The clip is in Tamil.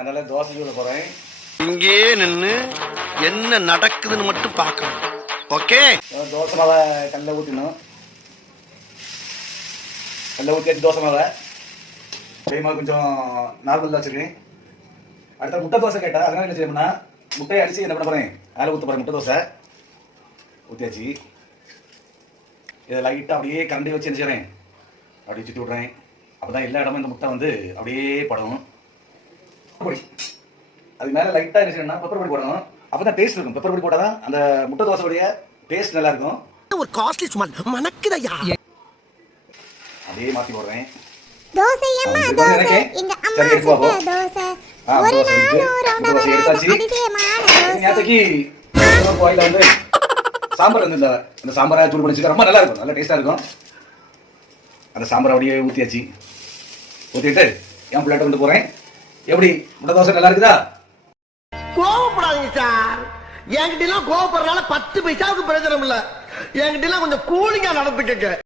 அதனால தோசை சுட போறேன். இங்கே நின்னு என்ன நடக்குதுன்னு மட்டும் பார்க்கணும். ஓகே, தோசை மாவை கல்ல ஊற்றணும். கல்ல ஊற்றி வச்சு தோசை மாவை அதே கொஞ்சம் நார்மல் தான் வச்சிருக்கேன். அடுத்த முட்டை தோசை கேட்டா, அதனால என்ன செய்யணும்னா முட்டையை அடிச்சு என்ன பண்ண போறேன், அதில் ஊற்ற போறேன். முட்டை தோசை ஊற்றியாச்சு. இதை லைட்டாக அப்படியே கரண்டி வச்சு என்ன செய்யறேன், அப்படியே சுற்றி விட்றேன். அப்போதான் எல்லா இடமும் இந்த முட்டை வந்து அப்படியே படும். பொடி அதுக்கு மேலே லைட்டாக என்ன செய்யணும்னா பெப்பர் பொடி போடணும். அப்போ தான் டேஸ்ட் இருக்கும். பெப்பர் பொடி போட்டால் தான் அந்த முட்டை தோசையுடைய டேஸ்ட் நல்லா இருக்கும். ஒரு காஸ்ட்லி சுமார் மணக்குதையா. அப்படியே மாற்றி போடுறேன். சாம்பார் வந்து இந்த சாம்பாரை சூடு பண்ணி ரொம்ப நல்லா இருக்கும், நல்லா டேஸ்டா இருக்கும். அந்த சாம்பார் அப்படியே ஊற்றியாச்சு. ஊற்றிட்டு என் பிள்ளைகிட்ட கொண்டு போறேன். எப்படி முட்டை தோசை நல்லா இருக்குதா? கோவப்படாதீங்க சார். என்கிட்ட எல்லாம் கோவப்படுறதுனால 10 பைசாவுக்கு பிரயோஜனம் இல்ல. என்கிட்ட எல்லாம் கொஞ்சம் கூலிங்கா நடந்துக்கங்க.